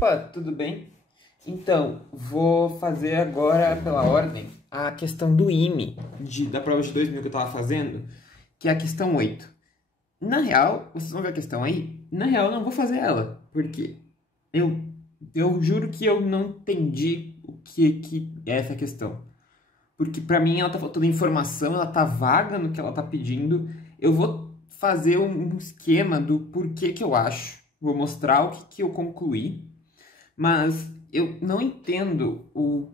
Opa, tudo bem? Então, vou fazer agora, pela ordem, a questão do IME da prova de 2000 que eu estava fazendo, que é a questão 8. Na real, vocês vão ver a questão aí? Na real, eu não vou fazer ela, porque eu juro que eu não entendi o que é essa questão. Porque pra mim ela tá faltando informação, ela tá vaga no que ela tá pedindo. Eu vou fazer um esquema do porquê que eu acho. Vou mostrar o que eu concluí. Mas eu não entendo o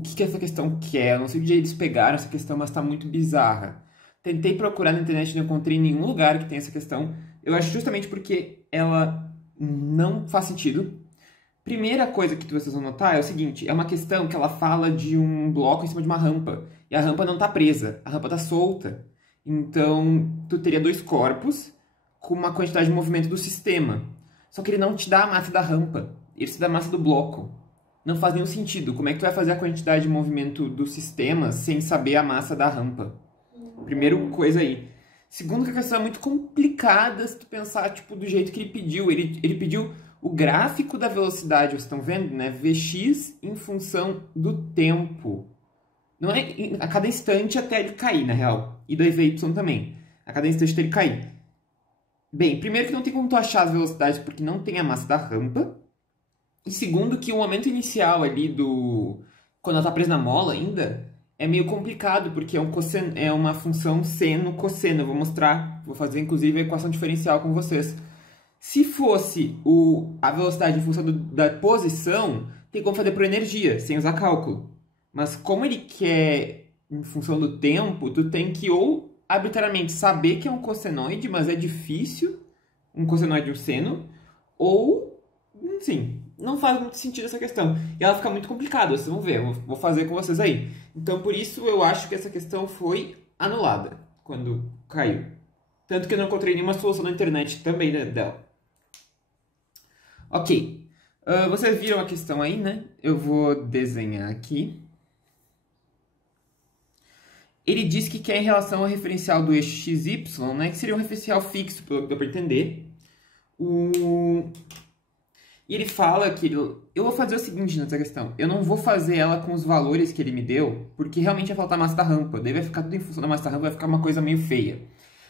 que essa questão quer. Eu não sei onde eles pegaram essa questão, mas tá muito bizarra. Tentei procurar na internet e não encontrei nenhum lugar que tenha essa questão. Eu acho justamente porque ela não faz sentido. Primeira coisa que vocês vão notar é o seguinte, é uma questão que ela fala de um bloco em cima de uma rampa. E a rampa não tá presa, a rampa tá solta. Então, tu teria dois corpos com uma quantidade de movimento do sistema. Só que ele não te dá a massa da rampa, ele te dá a massa do bloco. Não faz nenhum sentido. Como é que tu vai fazer a quantidade de movimento do sistema sem saber a massa da rampa? Primeiro coisa aí. Segundo, que a questão é muito complicada se tu pensar, tipo, do jeito que ele pediu. Ele pediu o gráfico da velocidade, vocês estão vendo, né? Vx em função do tempo. Não é a cada instante até ele cair, na real. E do Vy também. A cada instante até ele cair. Bem, primeiro que não tem como tu achar as velocidades porque não tem a massa da rampa. E segundo que o momento inicial ali quando ela tá presa na mola ainda, é meio complicado, porque é uma função seno-cosseno. Eu vou mostrar, vou fazer inclusive a equação diferencial com vocês. Se fosse a velocidade em função da posição, tem como fazer por energia, sem usar cálculo. Mas como ele quer em função do tempo, tu tem que ou arbitrariamente saber que é um cossenoide, mas é difícil, um cossenoide e um seno, ou, sim, não faz muito sentido essa questão. E ela fica muito complicada, vocês vão ver, eu vou fazer com vocês aí. Então, por isso, eu acho que essa questão foi anulada quando caiu. Tanto que eu não encontrei nenhuma solução na internet também dela. Ok, vocês viram a questão aí, né? Eu vou desenhar aqui. Ele diz que quer em relação ao referencial do eixo XY, né? Que seria um referencial fixo, pelo que deu para entender. E ele fala que eu vou fazer o seguinte nessa questão. Eu não vou fazer ela com os valores que ele me deu, porque realmente vai faltar massa da rampa. Daí vai ficar tudo em função da massa da rampa, vai ficar uma coisa meio feia.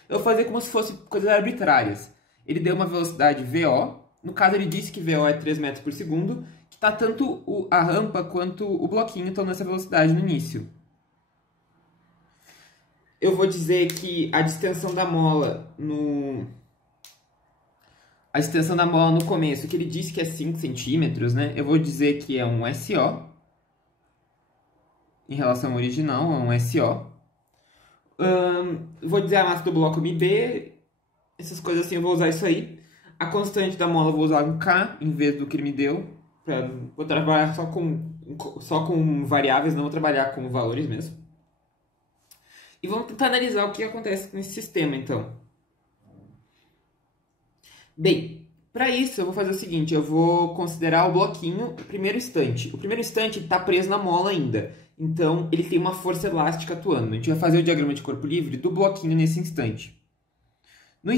Eu vou fazer como se fosse coisas arbitrárias. Ele deu uma velocidade VO. No caso, ele disse que VO é 3 metros por segundo, que tá tanto a rampa quanto o bloquinho estão nessa velocidade no início. Eu vou dizer que a distensão da mola no começo, que ele disse que é 5 centímetros, né? Eu vou dizer que é um SO. Em relação ao original, é um SO. Vou dizer a massa do bloco MB. Essas coisas assim, eu vou usar isso aí. A constante da mola eu vou usar um K em vez do que ele me deu. Vou trabalhar só com variáveis, não vou trabalhar com valores mesmo. E vamos tentar analisar o que acontece nesse sistema, então. Bem, para isso eu vou fazer o seguinte, eu vou considerar o bloquinho o primeiro instante. O primeiro instante está preso na mola ainda, então ele tem uma força elástica atuando. A gente vai fazer o diagrama de corpo livre do bloquinho nesse instante. No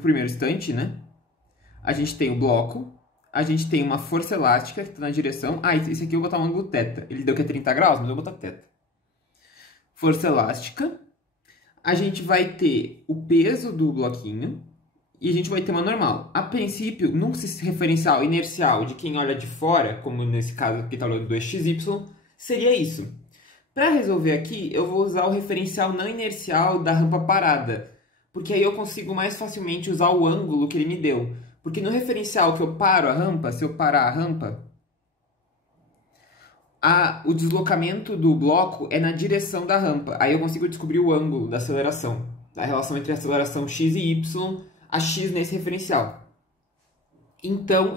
primeiro instante, né? A gente tem o bloco, a gente tem uma força elástica que está na direção... esse aqui eu vou botar um ângulo θ. Ele deu que é 30 graus, mas eu vou botar θ. Força elástica. A gente vai ter o peso do bloquinho e a gente vai ter uma normal. A princípio, num referencial inercial de quem olha de fora, como nesse caso aqui está olhando do XY, seria isso. Para resolver aqui, eu vou usar o referencial não inercial da rampa parada, porque aí eu consigo mais facilmente usar o ângulo que ele me deu. Porque no referencial que eu paro a rampa, se eu parar a rampa, o deslocamento do bloco é na direção da rampa. Aí eu consigo descobrir o ângulo da aceleração, da relação entre a aceleração x e y, a x nesse referencial. Então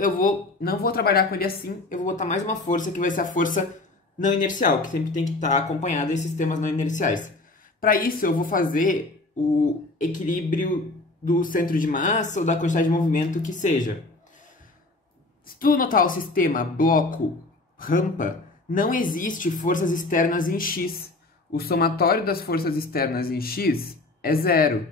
não vou trabalhar com ele assim, eu vou botar mais uma força que vai ser a força não inercial, que sempre tem que estar acompanhada em sistemas não inerciais. Para isso eu vou fazer o equilíbrio do centro de massa ou da quantidade de movimento que seja. Se tu notar o sistema bloco-rampa, não existe forças externas em x. O somatório das forças externas em x é 0.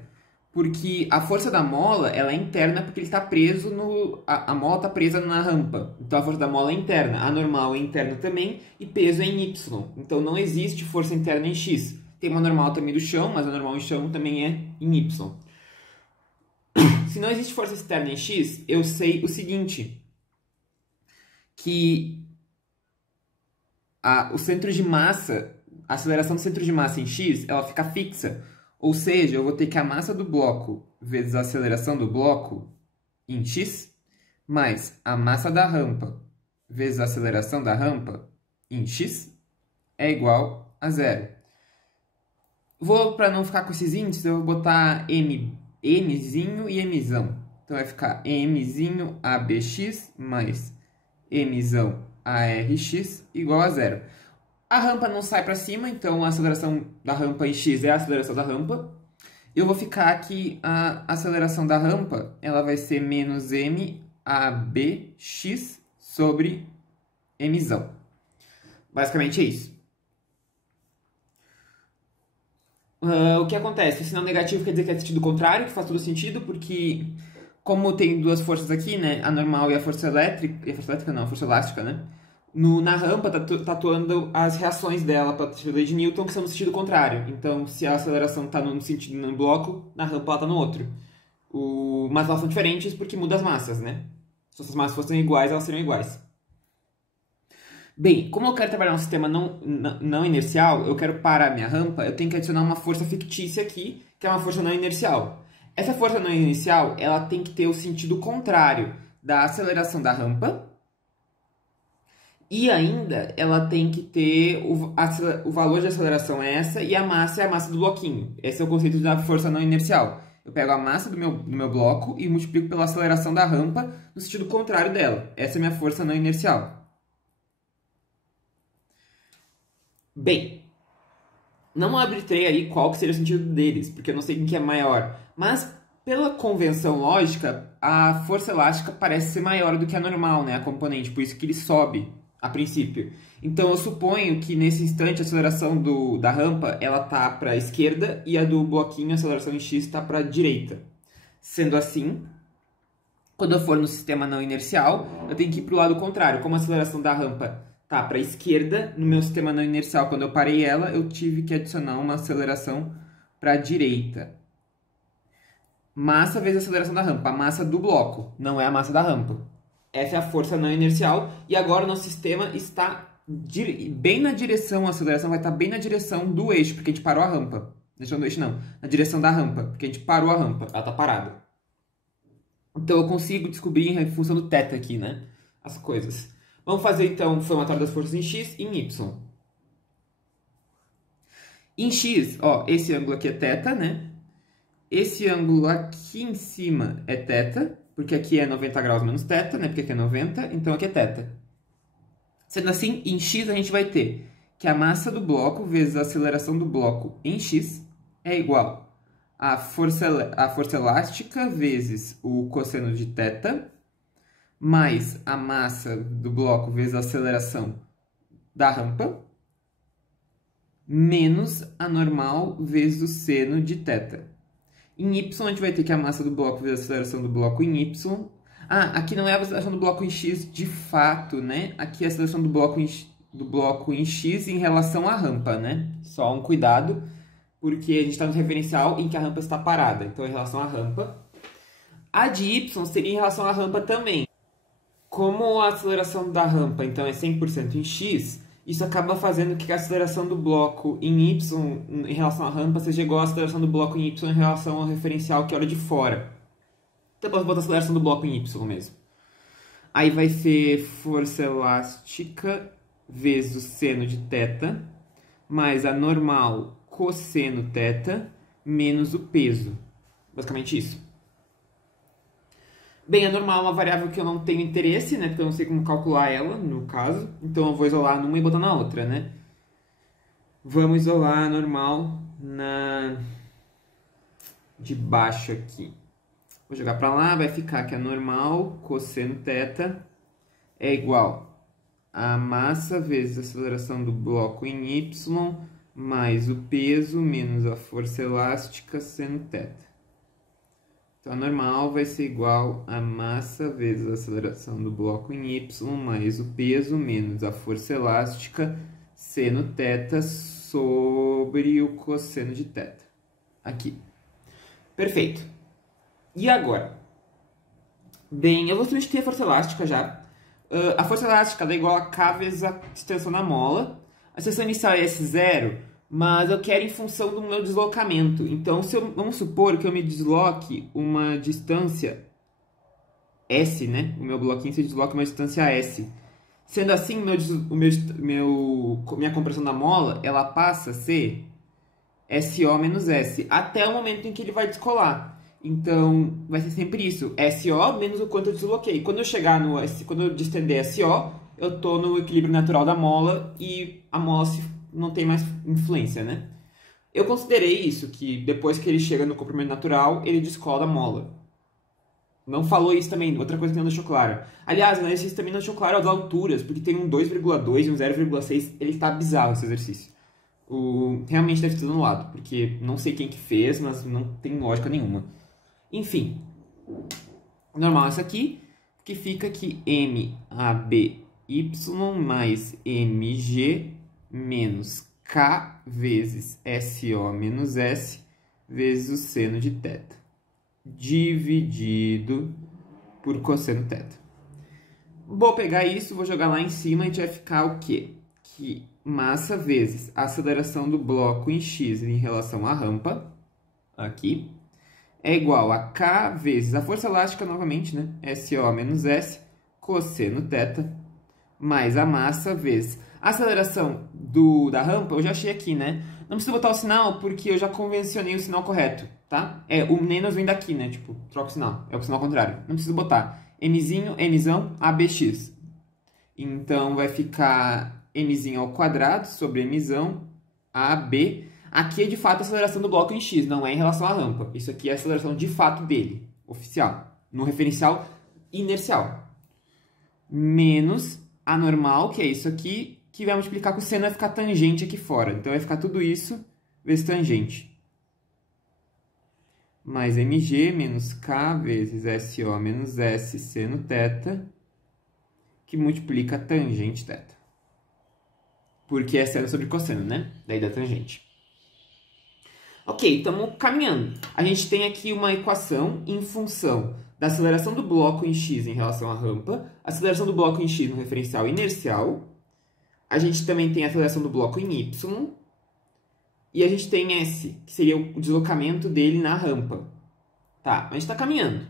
Porque a força da mola, ela é interna porque ele está preso no... A mola está presa na rampa. Então a força da mola é interna. A normal é interna também e peso é em Y. Então não existe força interna em X. Tem uma normal também do chão, mas a normal em chão também é em Y. Se não existe força externa em X, eu sei o seguinte. Que o centro de massa, a aceleração do centro de massa em X, ela fica fixa. Ou seja, eu vou ter que a massa do bloco vezes a aceleração do bloco em x, mais a massa da rampa vezes a aceleração da rampa em x, é igual a zero. Para não ficar com esses índices, eu vou botar mzinho e mzão. Então vai ficar mzinho ABX mais mzão ARX igual a zero. A rampa não sai para cima, então a aceleração da rampa em x é a aceleração da rampa. Eu vou ficar aqui, a aceleração da rampa, ela vai ser menos m ABX sobre mzão. Basicamente é isso. O que acontece? O sinal negativo quer dizer que é sentido contrário, que faz todo sentido, porque como tem duas forças aqui, né, a normal e a força elétrica, a força elástica, né, na rampa tá atuando as reações dela para a lei de Newton, que são no sentido contrário. Então, se a aceleração está no sentido num bloco, na rampa ela está no outro. Mas elas são diferentes porque muda as massas, né? Se essas massas fossem iguais, elas seriam iguais. Bem, como eu quero trabalhar um sistema não inercial, eu quero parar a minha rampa, eu tenho que adicionar uma força fictícia aqui, que é uma força não inercial. Essa força não inercial, ela tem que ter o sentido contrário da aceleração da rampa, e ainda ela tem que ter o valor de aceleração é essa e a massa é a massa do bloquinho. Esse é o conceito da força não inercial. Eu pego a massa do meu bloco e multiplico pela aceleração da rampa no sentido contrário dela. Essa é a minha força não inercial. Bem, não arbitrei aí qual que seria o sentido deles, porque eu não sei quem que é maior. Mas, pela convenção lógica, a força elástica parece ser maior do que a normal, né? A componente, por isso que ele sobe a princípio. Então eu suponho que nesse instante a aceleração da rampa ela tá para a esquerda e a do bloquinho, a aceleração em x, está para a direita. Sendo assim, quando eu for no sistema não inercial, eu tenho que ir para o lado contrário. Como a aceleração da rampa tá para a esquerda, no meu sistema não inercial, quando eu parei ela, eu tive que adicionar uma aceleração para a direita. Massa vezes a aceleração da rampa, a massa do bloco, não é a massa da rampa. Essa é a força não inercial. E agora o nosso sistema está bem na direção, a aceleração vai estar bem na direção do eixo, porque a gente parou a rampa. Deixando o eixo não, na direção da rampa, porque a gente parou a rampa, ela está parada. Então eu consigo descobrir em função do θ aqui, né, as coisas. Vamos fazer então o somatório das forças em x e em y. Em x, ó, esse ângulo aqui é θ, né? Esse ângulo aqui em cima é θ, porque aqui é 90 graus menos θ, né? Porque aqui é 90, então aqui é θ. Sendo assim, em x a gente vai ter que a massa do bloco vezes a aceleração do bloco em x é igual a força elástica vezes o cosseno de θ, mais a massa do bloco vezes a aceleração da rampa, menos a normal vezes o seno de θ. Em y, a gente vai ter que a massa do bloco vezes a aceleração do bloco em y. Aqui não é a aceleração do bloco em x de fato, né? Aqui é a aceleração do bloco em x em relação à rampa, né? Só um cuidado, porque a gente está no referencial em que a rampa está parada. Então, em relação à rampa. A de y seria em relação à rampa também. Como a aceleração da rampa, então, é 100% em x, isso acaba fazendo que a aceleração do bloco em y em relação à rampa seja igual à aceleração do bloco em y em relação ao referencial que olha de fora. Então eu posso botar a aceleração do bloco em y mesmo. Aí vai ser força elástica vezes o seno de θ, mais a normal cosseno θ, menos o peso. Basicamente isso. Bem, a normal é uma variável que eu não tenho interesse, né? Porque eu não sei como calcular ela, no caso. Então eu vou isolar numa e botar na outra, né? Vamos isolar a normal de baixo aqui. Vou jogar para lá, vai ficar que a normal cosseno θ é igual a massa vezes a aceleração do bloco em y mais o peso menos a força elástica seno θ. Então, a normal vai ser igual a massa vezes a aceleração do bloco em y, mais o peso, menos a força elástica, seno θ, sobre o cosseno de θ. Aqui. Perfeito. E agora? Bem, eu vou substituir a força elástica já. A força elástica é igual a K vezes a extensão da mola. A extensão inicial é S0, mas eu quero em função do meu deslocamento. Então, vamos supor que eu me desloque uma distância S, né? O meu bloquinho se desloca uma distância S. Sendo assim, minha compressão da mola, ela passa a ser SO menos S, até o momento em que ele vai descolar. Então, vai ser sempre isso, SO menos o quanto eu desloquei. Quando eu chegar no S, quando eu distender SO, eu estou no equilíbrio natural da mola e a mola não tem mais influência, né? Eu considerei isso, que depois que ele chega no comprimento natural, ele descola a mola. Não falou isso também, outra coisa que não deixou claro. Aliás, o exercício também não deixou claro as alturas, porque tem um 2,2 e um 0,6, ele está bizarro esse exercício. Realmente deve ter sido anulado, porque não sei quem que fez, mas não tem lógica nenhuma. Enfim, normal isso aqui, que fica que MABY mais MG menos K vezes SO menos S vezes o seno de θ, dividido por cosseno θ. Vou pegar isso, vou jogar lá em cima e a gente vai ficar o quê? Que massa vezes a aceleração do bloco em x em relação à rampa, aqui, é igual a K vezes a força elástica, novamente, né? SO menos S, cosseno θ, mais a massa vezes a aceleração da rampa, eu já achei aqui, né? Não precisa botar o sinal, porque eu já convencionei o sinal correto, tá? O menos vem daqui, né? Tipo, troca o sinal, é o sinal contrário. Não precisa botar Mzinho, Mzão, ABX. Então, vai ficar Mzinho ao quadrado sobre Mzão, AB. Aqui é de fato a aceleração do bloco em x, não é em relação à rampa. Isso aqui é a aceleração de fato dele, oficial. No referencial inercial. Menos a normal, que é isso aqui, que vai multiplicar com o seno, vai ficar tangente aqui fora. Então vai ficar tudo isso vezes tangente. Mais mg menos k vezes SO menos S seno θ, que multiplica tangente θ. Porque é seno sobre cosseno, né? Daí dá tangente. Ok, estamos caminhando. A gente tem aqui uma equação em função da aceleração do bloco em x em relação à rampa, aceleração do bloco em x no referencial inercial, a gente também tem a aceleração do bloco em y, e a gente tem S, que seria o deslocamento dele na rampa. Tá, a gente está caminhando.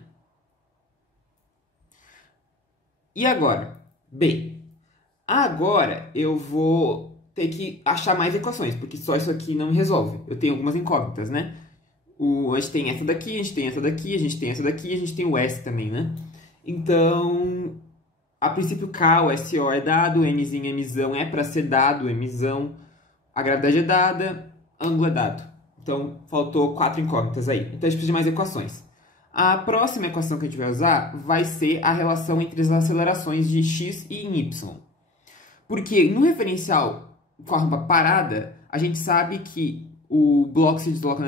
E agora? Bem, agora eu vou ter que achar mais equações, porque só isso aqui não resolve. Eu tenho algumas incógnitas, né? A gente tem essa daqui, a gente tem essa daqui, a gente tem essa daqui, a gente tem o S também, né? Então, a princípio K, o SO é dado, o Mzinho, Mzão é para ser dado, o Mzão, a gravidade é dada, ângulo é dado. Então, faltou 4 incógnitas aí. Então, a gente precisa de mais equações. A próxima equação que a gente vai usar vai ser a relação entre as acelerações de x e y. Porque no referencial com a rampa parada, a gente sabe que o bloco se desloca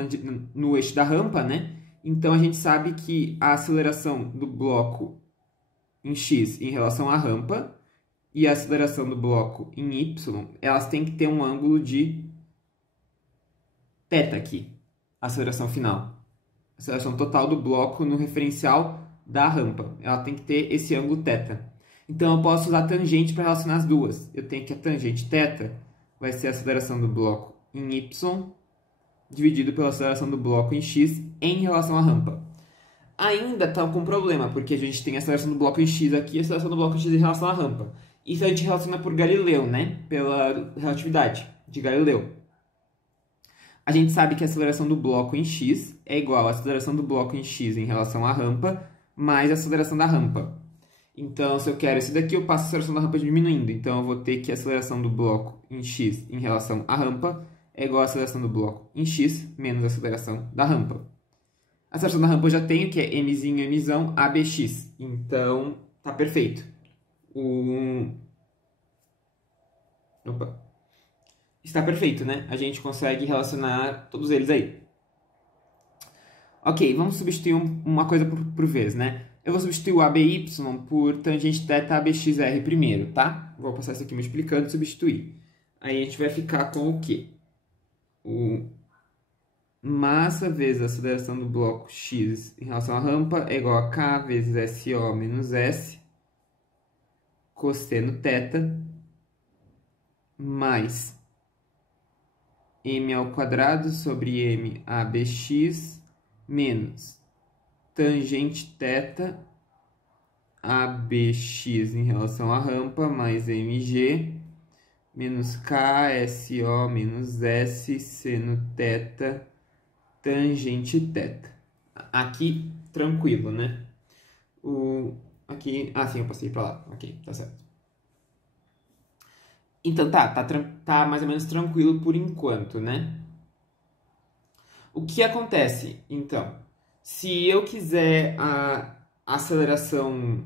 no eixo da rampa, né? Então, a gente sabe que a aceleração do bloco em x em relação à rampa e a aceleração do bloco em y, elas têm que ter um ângulo de θ aqui, a aceleração final. A aceleração total do bloco no referencial da rampa. Ela tem que ter esse ângulo θ. Então, eu posso usar tangente para relacionar as duas. Eu tenho que a tangente θ vai ser a aceleração do bloco em y dividido pela aceleração do bloco em x em relação à rampa. Ainda está com problema, porque a gente tem a aceleração do bloco em x aqui e a aceleração do bloco em x em relação à rampa. Isso a gente relaciona por Galileu, né? Pela relatividade de Galileu. A gente sabe que a aceleração do bloco em x é igual à aceleração do bloco em x em relação à rampa mais a aceleração da rampa. Então, se eu quero esse daqui, eu passo a aceleração da rampa diminuindo. Então, eu vou ter que a aceleração do bloco em x em relação à rampa é igual à aceleração do bloco em x menos a aceleração da rampa. A aceleração da rampa eu já tenho, que é mzinho, mzão, ABX. Então, tá perfeito. Opa. Está perfeito, né? A gente consegue relacionar todos eles aí. Ok, vamos substituir uma coisa por vez, né? Eu vou substituir o ABY por tangente θ ABXR primeiro, tá? Vou passar isso aqui multiplicando e substituir. Aí a gente vai ficar com o quê? O massa vezes a aceleração do bloco x em relação à rampa é igual a K vezes SO menos S cosseno θ mais m ao quadrado sobre m ABX menos tangente θ ABX em relação à rampa mais mg menos K SO menos S seno θ tangente θ. Aqui, tranquilo, né? Aqui... Ah, sim, eu passei pra lá. Ok, tá certo. Então, tá mais ou menos tranquilo por enquanto, né? O que acontece, então? Se eu quiser a aceleração...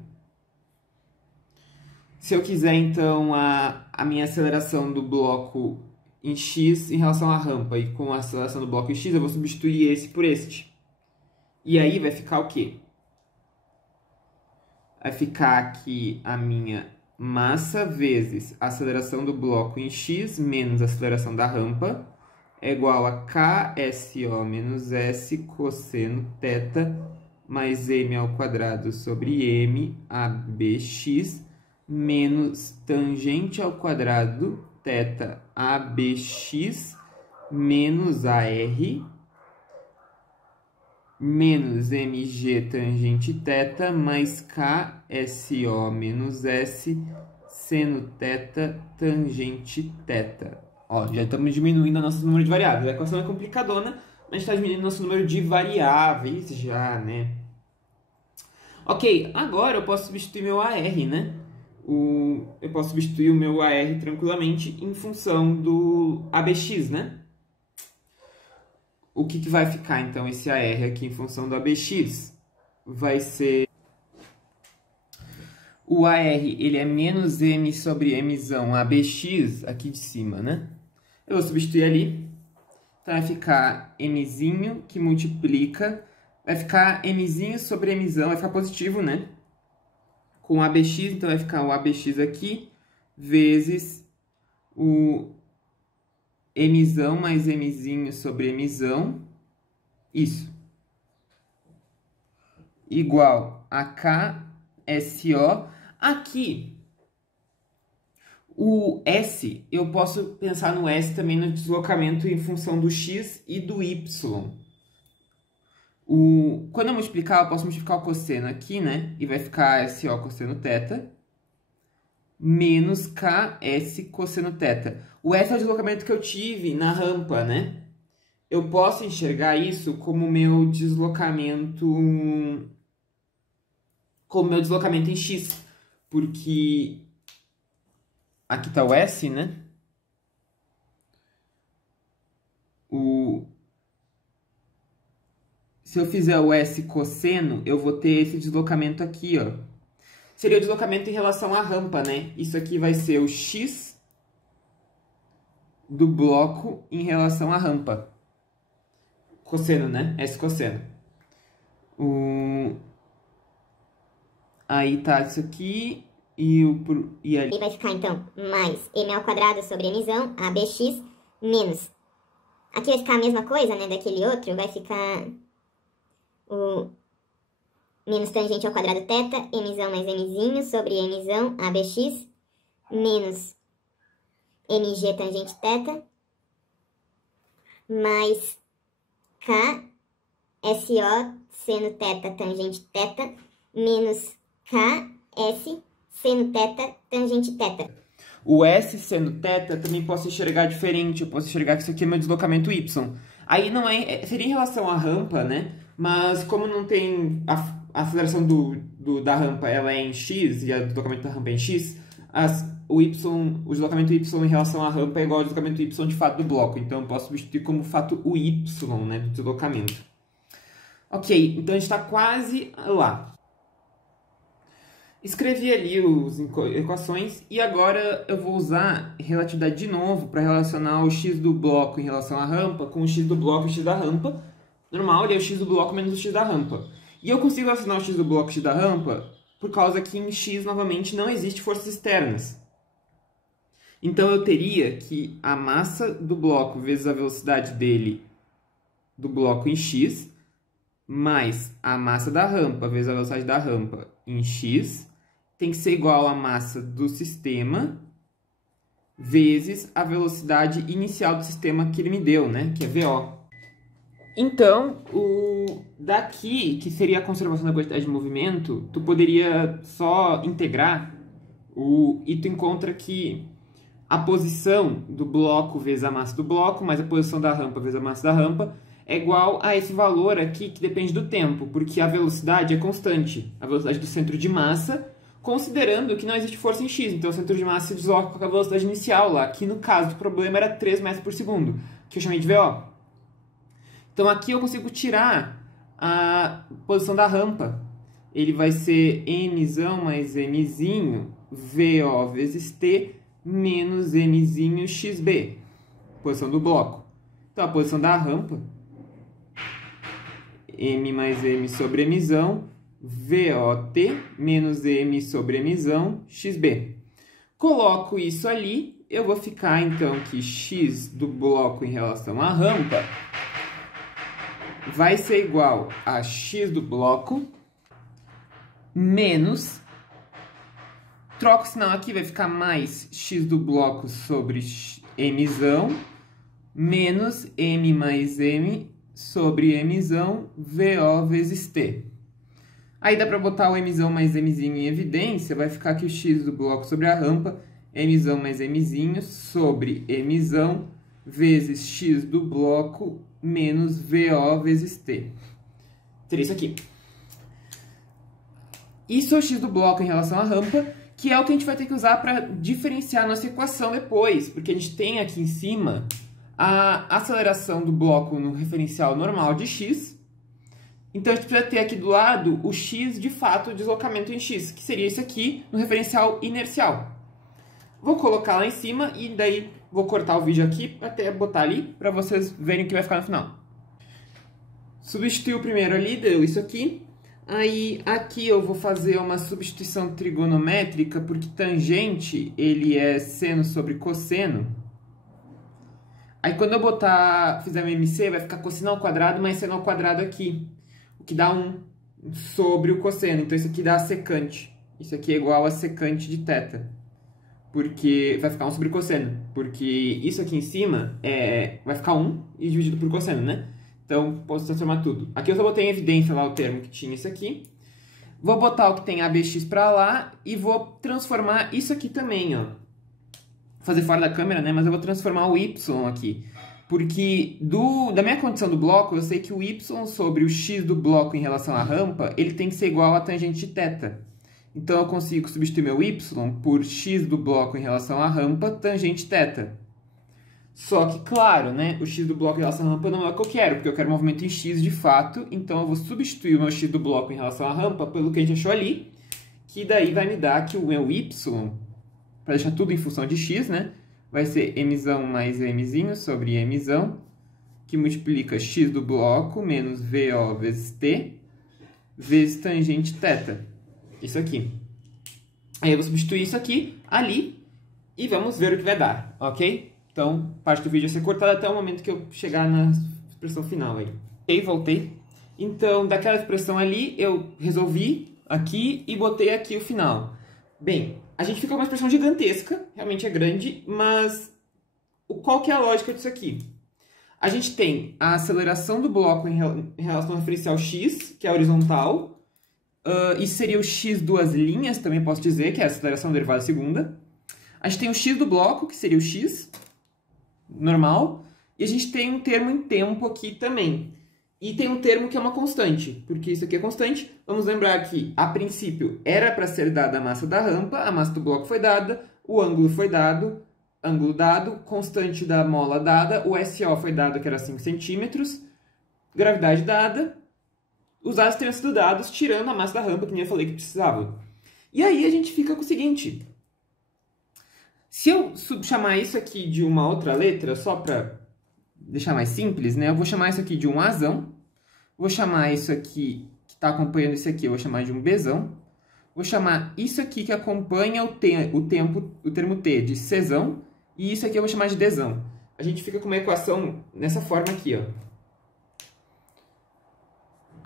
Se eu quiser, então, a minha aceleração do bloco em x em relação à rampa e com a aceleração do bloco em x, eu vou substituir esse por este. E aí vai ficar o quê? Vai ficar aqui a minha massa vezes a aceleração do bloco em x menos a aceleração da rampa é igual a KSO menos S cosseno θ mais m ao quadrado sobre m ABX menos tangente ao quadrado θ ABX menos AR menos mg tangente θ mais KSO menos S seno θ tangente θ. Ó, já estamos diminuindo o nosso número de variáveis. A equação é complicadona, mas a gente está diminuindo o nosso número de variáveis já, né? Ok, agora eu posso substituir meu AR, né? Eu posso substituir o meu AR tranquilamente em função do ABX, né? O que vai ficar, então, esse AR aqui em função do ABX? Vai ser... O AR, ele é menos M sobre Mzão ABX aqui de cima, né? Eu vou substituir ali. Então, vai ficar Mzinho que multiplica. Vai ficar Mzinho sobre Mzão, vai ficar positivo, né? Com o ABX, então vai ficar o ABX aqui, vezes o Mzão mais Mzinho sobre Mzão. Isso. Igual a KSO. Aqui, o S, eu posso pensar no S também no deslocamento em função do X e do Y. Quando eu multiplicar, eu posso multiplicar o cosseno aqui, né? E vai ficar SO cosseno θ menos KS cosseno θ. O S é o deslocamento que eu tive na rampa, né? Eu posso enxergar isso como meu deslocamento em X. Porque aqui está o S, né? Se eu fizer o S cosseno, eu vou ter esse deslocamento aqui, ó. Seria o deslocamento em relação à rampa, né? Isso aqui vai ser o X do bloco em relação à rampa. Cosseno, né? S cosseno. Aí tá isso aqui e ali. E vai ficar, então, mais m ao quadrado sobre mzão, ABX, menos. Aqui vai ficar a mesma coisa, né, daquele outro. Vai ficar o menos tangente ao quadrado θ, mzão mais mzinho, sobre mzão, ABX, menos mg tangente θ, mais K, SO, seno θ, tangente θ, menos K, S, seno θ, tangente θ. O S seno θ também posso enxergar diferente. Eu posso enxergar que isso aqui é meu deslocamento Y. Aí não seria em relação à rampa, né? Mas como não tem a aceleração da rampa, ela é em X e o deslocamento da rampa é em X, o deslocamento Y em relação à rampa é igual ao deslocamento Y de fato do bloco. Então eu posso substituir como fato o Y, né, do deslocamento. Ok, então a gente está quase lá. Escrevi ali as equações e agora eu vou usar relatividade de novo para relacionar o x do bloco em relação à rampa com o x do bloco e o x da rampa. normal, ele é o x do bloco menos o x da rampa. E eu consigo relacionar o x do bloco e o x da rampa por causa que em x, novamente, não existe forças externas. Então, eu teria que a massa do bloco vezes a velocidade dele do bloco em x, mais a massa da rampa vezes a velocidade da rampa em x, tem que ser igual à massa do sistema vezes a velocidade inicial do sistema que ele me deu, né? Que é VO. Então, daqui, que seria a conservação da quantidade de movimento, tu poderia só integrar e tu encontra que a posição do bloco vezes a massa do bloco, mais a posição da rampa vezes a massa da rampa, é igual a esse valor aqui, que depende do tempo, porque a velocidade é constante, a velocidade do centro de massa, considerando que não existe força em x. Então, o centro de massa se desloca com a velocidade inicial lá, que no caso do problema era 3 metros por segundo, que eu chamei de VO. Então, aqui eu consigo tirar a posição da rampa. Ele vai ser mzão mais mzinho, VO vezes t, menos mzinho xb, posição do bloco. Então, a posição da rampa, m mais m sobre mzão, VOT, menos m sobre mzão, xb. Coloco isso ali, eu vou ficar, então, que x do bloco em relação à rampa vai ser igual a x do bloco menos, troco o sinal aqui, vai ficar mais x do bloco sobre mzão, menos m mais m sobre mzão, VO vezes t. Aí dá para botar o mzão mais mzinho em evidência, vai ficar que o x do bloco sobre a rampa, mzão mais mzinho sobre mzão, vezes x do bloco menos VO vezes t. Seria isso aqui. Isso é o x do bloco em relação à rampa, que é o que a gente vai ter que usar para diferenciar a nossa equação depois, porque a gente tem aqui em cima a aceleração do bloco no referencial normal de x. Então, a gente precisa ter aqui do lado o x, de fato, o deslocamento em x, que seria isso aqui no referencial inercial. Vou colocar lá em cima e daí vou cortar o vídeo aqui até botar ali para vocês verem o que vai ficar no final. Substituir o primeiro ali, deu isso aqui. Aí aqui eu vou fazer uma substituição trigonométrica, porque tangente ele é seno sobre cosseno. Aí quando eu fizer um MC, vai ficar cosseno ao quadrado mais seno ao quadrado aqui. O que dá 1 sobre o cosseno. Então isso aqui dá a secante. Isso aqui é igual a secante de θ. Porque vai ficar 1 sobre cosseno. Porque isso aqui em cima vai ficar 1 e dividido por cosseno, né? Então, posso transformar tudo. Aqui eu só botei em evidência lá o termo que tinha isso aqui. Vou botar o que tem ABX para lá e vou transformar isso aqui também, ó. Vou fazer fora da câmera, né? Mas eu vou transformar o Y aqui. Porque da minha condição do bloco, eu sei que o Y sobre o X do bloco em relação à rampa, ele tem que ser igual à tangente de θ. Então, eu consigo substituir meu Y por X do bloco em relação à rampa, tangente θ. Só que, claro, né, o x do bloco em relação à rampa não é o que eu quero, porque eu quero movimento em x de fato, então eu vou substituir o meu x do bloco em relação à rampa pelo que a gente achou ali, que daí vai me dar que o meu y, para deixar tudo em função de x, né, vai ser mzão mais mzinho sobre mzão, que multiplica x do bloco menos VO vezes t, vezes tangente θ. Isso aqui. Aí eu vou substituir isso aqui, ali, e vamos ver o que vai dar, ok? Então, parte do vídeo vai ser cortada até o momento que eu chegar na expressão final aí. Ok, voltei. Então, daquela expressão ali, eu resolvi aqui e botei aqui o final. Bem, a gente fica com uma expressão gigantesca, realmente é grande, mas qual que é a lógica disso aqui? A gente tem a aceleração do bloco em relação ao referencial x, que é a horizontal. Isso seria o x duas linhas, também posso dizer, que é a aceleração derivada segunda. A gente tem o x do bloco, que seria o x normal, e a gente tem um termo em tempo aqui também. E tem um termo que é uma constante, porque isso aqui é constante. Vamos lembrar que, a princípio, era para ser dada a massa da rampa, a massa do bloco foi dada, o ângulo foi dado, ângulo dado, constante da mola dada, o SO foi dado, que era 5 centímetros, gravidade dada, os dados teriam sido dados tirando a massa da rampa, que nem eu falei que precisava. E aí a gente fica com o seguinte: se eu chamar isso aqui de uma outra letra, só para deixar mais simples, né? Eu vou chamar isso aqui de um Azão. Vou chamar isso aqui, que está acompanhando isso aqui, eu vou chamar de um Bzão. Vou chamar isso aqui que acompanha o termo T de Czão. E isso aqui eu vou chamar de Dzão. A gente fica com uma equação nessa forma aqui, ó.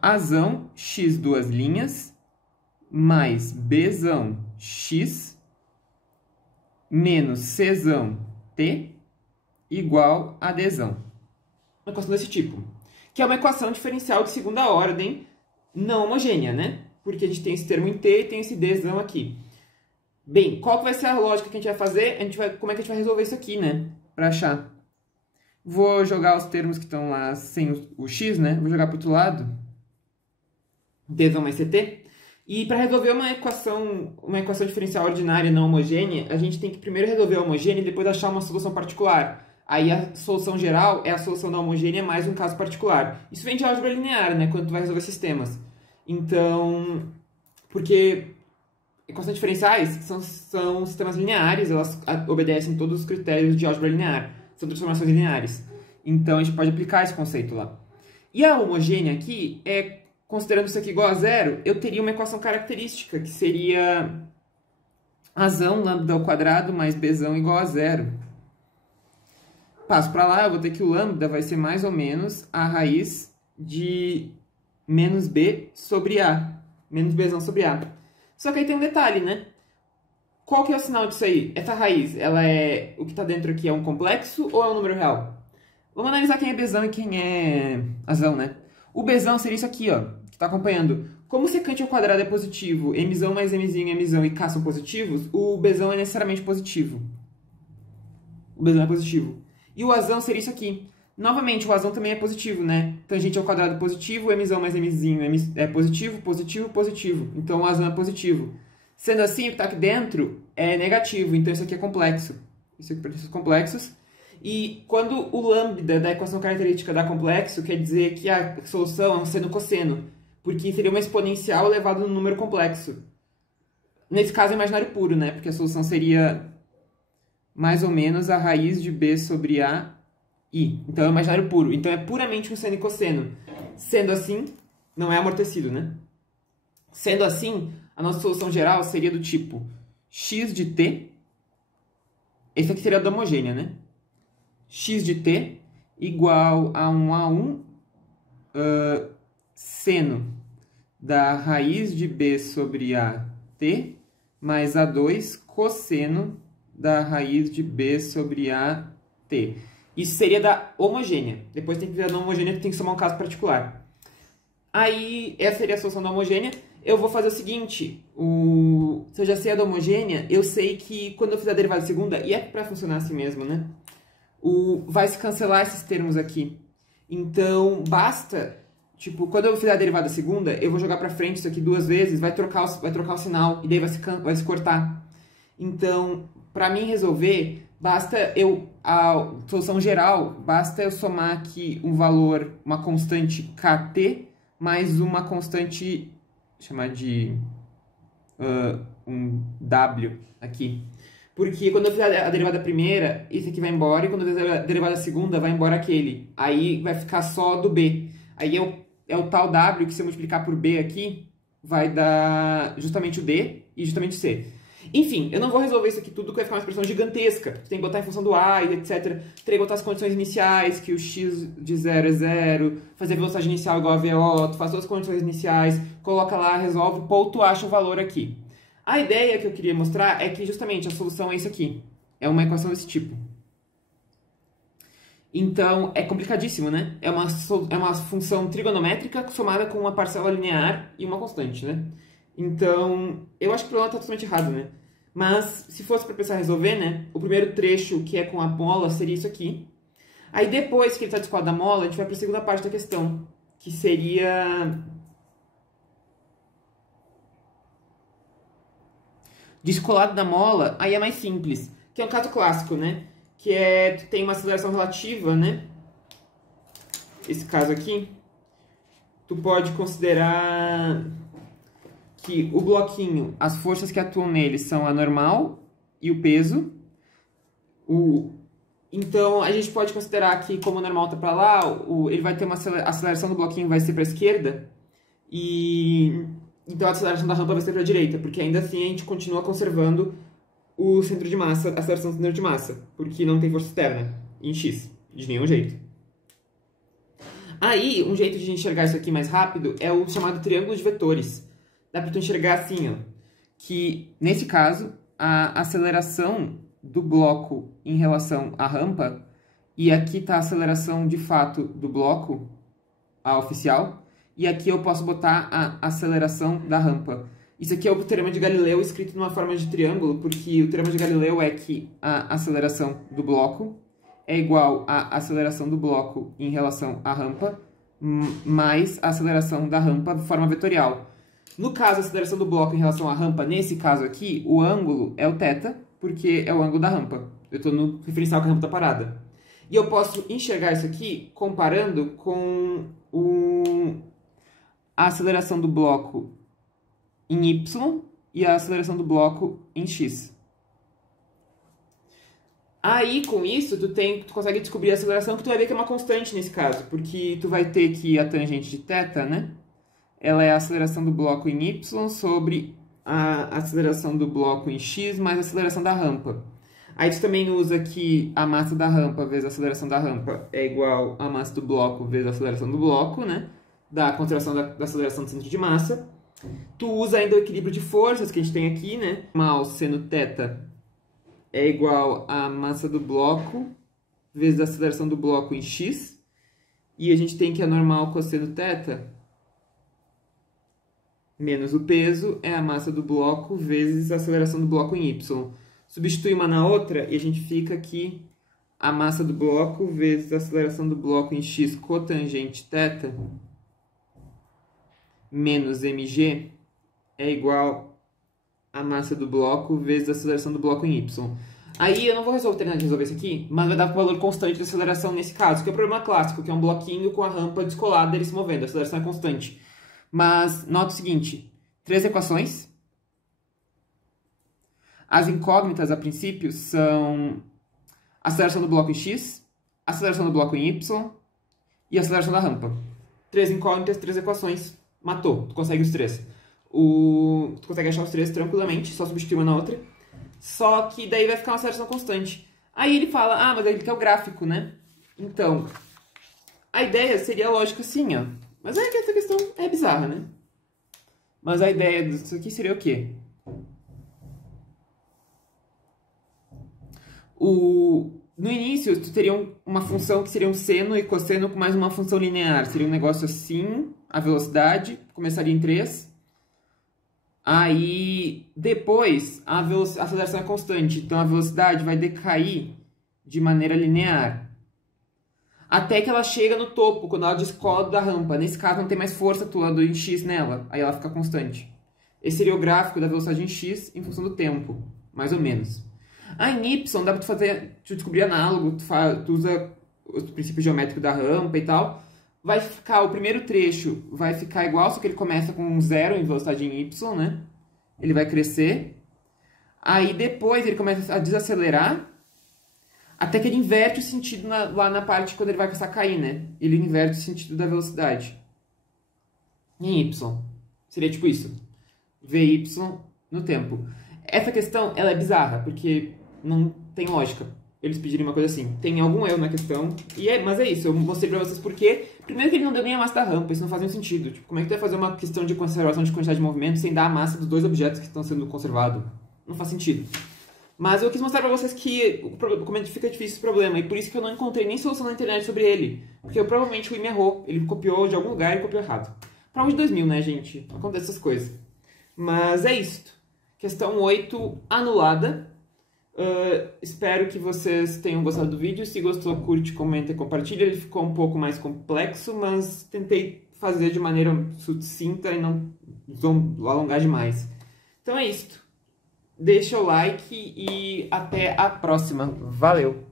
Azão x duas linhas mais Bzão x menos Czão t igual a Dzão. Uma equação desse tipo. Que é uma equação diferencial de segunda ordem não homogênea, né? Porque a gente tem esse termo em t e tem esse Dzão aqui. Bem, qual que vai ser a lógica que a gente vai fazer? Como é que a gente vai resolver isso aqui, né? Para achar. Vou jogar os termos que estão lá sem o x, né? Vou jogar para o outro lado. Dzão mais ct. E para resolver uma equação diferencial ordinária não homogênea, a gente tem que primeiro resolver a homogênea e depois achar uma solução particular. Aí a solução geral é a solução da homogênea mais um caso particular. Isso vem de álgebra linear, né? Quando tu vai resolver sistemas. Então, porque equações diferenciais são sistemas lineares, elas obedecem todos os critérios de álgebra linear. São transformações lineares. Então, a gente pode aplicar esse conceito lá. E a homogênea aqui, considerando isso aqui igual a zero, eu teria uma equação característica, que seria Azão lambda ao quadrado mais Bzão igual a zero. Passo para lá, eu vou ter que o lambda vai ser mais ou menos a raiz de menos B sobre A. Menos Bzão sobre A. Só que aí tem um detalhe, né? Qual que é o sinal disso aí? Essa raiz, o que está dentro aqui é um complexo ou é um número real? Vamos analisar quem é Bzão e quem é Azão, né? O Bzão seria isso aqui, ó, que está acompanhando. Como secante ao quadrado é positivo, Mzão mais Mzinho, Mzão e K são positivos, o Bzão é necessariamente positivo. O Bzão é positivo. E o Azão seria isso aqui. Novamente, o Azão também é positivo, né? Tangente ao quadrado positivo, Mzão mais Mzinho é positivo, positivo, positivo. Então, o Azão é positivo. Sendo assim, o que está aqui dentro é negativo. Então, isso aqui é complexo. Isso aqui pertence aos complexos. E quando o lambda da equação característica dá complexo, quer dizer que a solução é um seno-cosseno. Porque seria uma exponencial elevada no número complexo. Nesse caso, é imaginário puro, né? Porque a solução seria mais ou menos a raiz de B sobre A I. Então, é imaginário puro. Então, é puramente um seno e cosseno. Sendo assim, não é amortecido, né? Sendo assim, a nossa solução geral seria do tipo x de t. Esse aqui seria a da homogênea, né? X de t igual a 1 seno da raiz de B sobre A t mais A2 cosseno da raiz de B sobre A t. Isso seria da homogênea. Depois tem que ver a não homogênea, tem que somar um caso particular. Aí, essa seria a solução da homogênea. Eu vou fazer o seguinte, se eu já sei a da homogênea, eu sei que quando eu fizer a derivada segunda, e é para funcionar assim mesmo, né? Vai se cancelar esses termos aqui. Então, basta, tipo, quando eu fizer a derivada segunda, eu vou jogar para frente isso aqui duas vezes, vai trocar o sinal, e daí vai se cortar. Então, para mim resolver, basta a solução geral, basta eu somar aqui um valor, uma constante kt, mais uma constante, chamar de um w aqui. Porque quando eu fizer a derivada primeira, esse aqui vai embora, e quando eu fizer a derivada segunda, vai embora aquele. Aí vai ficar só do b. Aí é o tal w que se eu multiplicar por b aqui, vai dar justamente o d e justamente o c. Enfim, eu não vou resolver isso aqui tudo, que vai ficar uma expressão gigantesca. Tem que botar em função do a e etc. Teria que botar as condições iniciais, que o x de 0 é 0, fazer a velocidade inicial igual a VO, tu faz todas as condições iniciais, coloca lá, resolve, tu acha o valor aqui. A ideia que eu queria mostrar é que justamente a solução é isso aqui. É uma equação desse tipo. Então, é complicadíssimo, né? É uma função trigonométrica somada com uma parcela linear e uma constante, né? Então, eu acho que o problema está totalmente errado, né? Mas, se fosse para pensar em resolver, né? O primeiro trecho, que é com a mola, seria isso aqui. Aí, depois que ele está descolado da mola, a gente vai para a segunda parte da questão, que seria descolado da mola, aí é mais simples. Que é um caso clássico, né? Que tu tem uma aceleração relativa, né? Esse caso aqui, tu pode considerar que o bloquinho, as forças que atuam nele são a normal e o peso. Então, a gente pode considerar que, como o normal está para lá, ele vai ter uma aceleração do bloquinho vai ser para a esquerda, e então a aceleração da rampa vai ser para a direita, porque ainda assim a gente continua conservando o centro de massa, a aceleração do centro de massa, porque não tem força externa em x, de nenhum jeito. Aí, um jeito de enxergar isso aqui mais rápido é o chamado triângulo de vetores. Dá para tu enxergar assim, ó, que nesse caso a aceleração do bloco em relação à rampa, e aqui está a aceleração de fato do bloco, a oficial, e aqui eu posso botar a aceleração da rampa. Isso aqui é o teorema de Galileu escrito numa forma de triângulo, porque o teorema de Galileu é que a aceleração do bloco é igual à aceleração do bloco em relação à rampa, mais a aceleração da rampa de forma vetorial. No caso, a aceleração do bloco em relação à rampa, nesse caso aqui, o ângulo é o θ, porque é o ângulo da rampa. Eu estou no referencial que a rampa está parada. E eu posso enxergar isso aqui comparando com a aceleração do bloco em y e a aceleração do bloco em x. Aí, com isso, tu consegue descobrir a aceleração, que tu vai ver que é uma constante nesse caso, porque tu vai ter que a tangente de θ, né? Ela é a aceleração do bloco em y sobre a aceleração do bloco em x mais a aceleração da rampa. Aí tu também usa que a massa da rampa vezes a aceleração da rampa é igual a massa do bloco vezes a aceleração do bloco, né? Da conservação da aceleração do centro de massa. Tu usa ainda o equilíbrio de forças que a gente tem aqui, né? Mal seno θ é igual a massa do bloco vezes a aceleração do bloco em x. E a gente tem que a normal cosseno θ menos o peso é a massa do bloco vezes a aceleração do bloco em y. Substitui uma na outra e a gente fica aqui a massa do bloco vezes a aceleração do bloco em x cotangente θ menos mg é igual a massa do bloco vezes a aceleração do bloco em y. Aí eu não vou terminar de resolver isso aqui, mas vai dar para o valor constante de aceleração nesse caso, que é o problema clássico, que é um bloquinho com a rampa descolada ele se movendo, a aceleração é constante. Mas nota o seguinte, 3 equações. As incógnitas, a princípio, são a aceleração do bloco em x, a aceleração do bloco em y e a aceleração da rampa. 3 incógnitas, 3 equações. Matou, tu consegue os 3. Tu consegue achar os 3 tranquilamente, só substituir uma na outra. Só que daí vai ficar uma aceleração constante. Aí ele fala, mas ele quer o gráfico, né? Então, a ideia seria lógica assim, ó. Mas é que essa questão é bizarra, né? Mas a ideia disso aqui seria o quê? No início, tu teria uma função que seria um seno e cosseno com mais uma função linear. Seria um negócio assim, a velocidade começaria em 3. Aí, depois, a aceleração é constante. Então, a velocidade vai decair de maneira linear. Até que ela chega no topo, quando ela descola da rampa. Nesse caso, não tem mais força atuando em x nela. Aí ela fica constante. Esse seria o gráfico da velocidade em x em função do tempo, mais ou menos. Aí em y, dá pra tu descobrir análogo, tu usa o princípio geométrico da rampa e tal. Vai ficar, o primeiro trecho vai ficar igual, só que ele começa com 0 em velocidade em y, né? Ele vai crescer. Aí depois ele começa a desacelerar, até que ele inverte o sentido lá na parte quando ele vai começar a cair, né? Ele inverte o sentido da velocidade. Em y. Seria tipo isso. Vy no tempo. Essa questão, ela é bizarra, porque não tem lógica eles pedirem uma coisa assim. Tem algum erro na questão, mas é isso. Eu mostrei pra vocês porque... Primeiro que ele não deu nem a massa da rampa, isso não faz nenhum sentido. Tipo, como é que tu vai fazer uma questão de conservação de quantidade de movimento sem dar a massa dos dois objetos que estão sendo conservados? Não faz sentido. Mas eu quis mostrar pra vocês que como é que fica difícil esse problema, e por isso que eu não encontrei nem solução na internet sobre ele. Porque provavelmente o IME errou, ele copiou de algum lugar e copiou errado. Prova de 2000, né, gente? Acontece essas coisas. Mas é isso. Questão 8, anulada. Espero que vocês tenham gostado do vídeo. Se gostou, curte, comenta e compartilha. Ele ficou um pouco mais complexo, mas tentei fazer de maneira sucinta e não alongar demais. Então é isso. Deixa o like e até a próxima. Valeu!